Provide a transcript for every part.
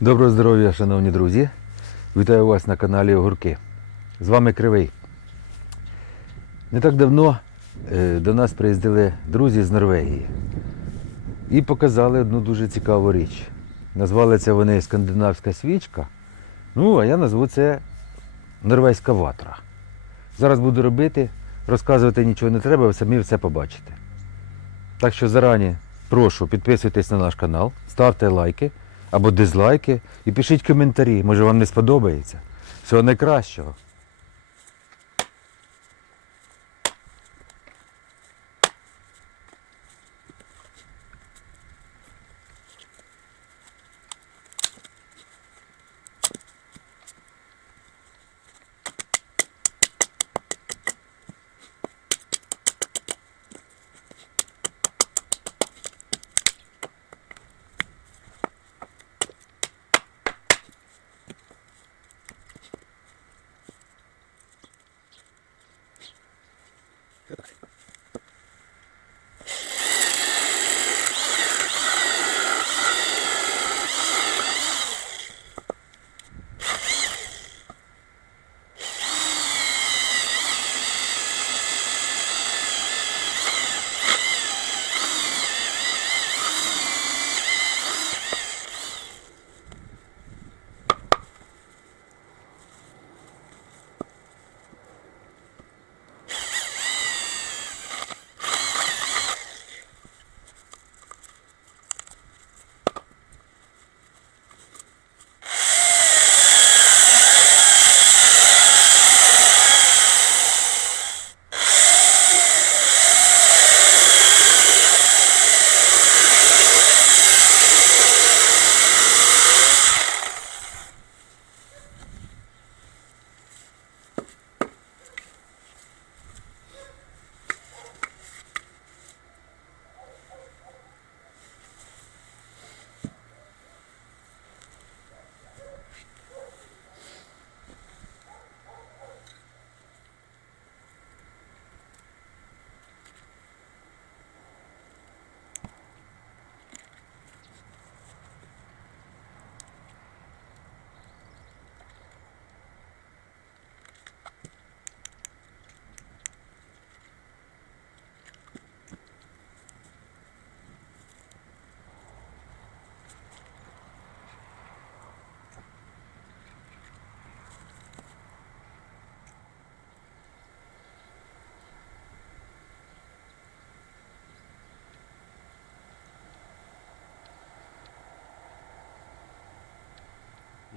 Доброго здоров'я, шановні друзі! Вітаю вас на каналі Огурки. З вами Кривий. Не так давно до нас приїздили друзі з Норвегії і показали одну дуже цікаву річ. Назвали це вони скандинавська свічка, а я назву це норвезька ватра. Зараз буду робити, розказувати нічого не треба, ви самі все побачите. Так що зарані прошу, підписуйтесь на наш канал, ставте лайки або дизлайки і пишіть коментарі, може вам не сподобається. Всього найкращого.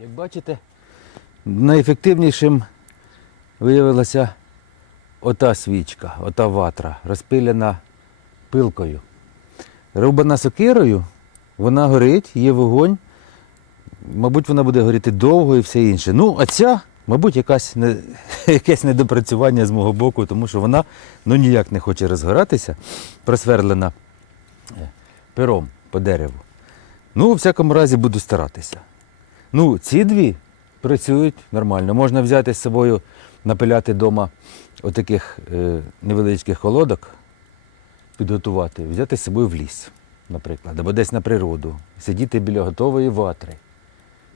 Як бачите, найефективнішим виявилася ота свічка, ота ватра, розпилена пилкою. Рубана сокирою, вона горить, є вогонь, мабуть, вона буде горіти довго і все інше. А ця, мабуть, якесь недопрацювання з мого боку, тому що вона ніяк не хоче розгоратися, просверлена пером по дереву. У всякому разі буду старатися. Ці дві працюють нормально. Можна взяти з собою, напиляти вдома отаких невеличких колодок, підготувати, взяти з собою в ліс, наприклад, або десь на природу, сидіти біля готової ватри.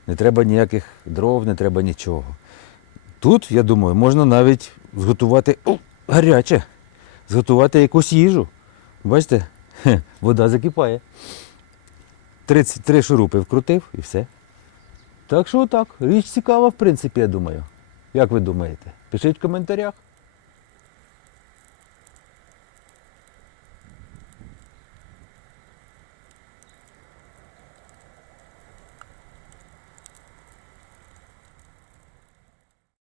Не треба ніяких дров, не треба нічого. Тут, я думаю, можна навіть зготувати, гаряче, зготувати якусь їжу. Бачите, вода закипає. 3 шурупи вкрутив і все. Так що отак, річ цікава, в принципі, я думаю. Як ви думаєте? Пишіть в коментарях.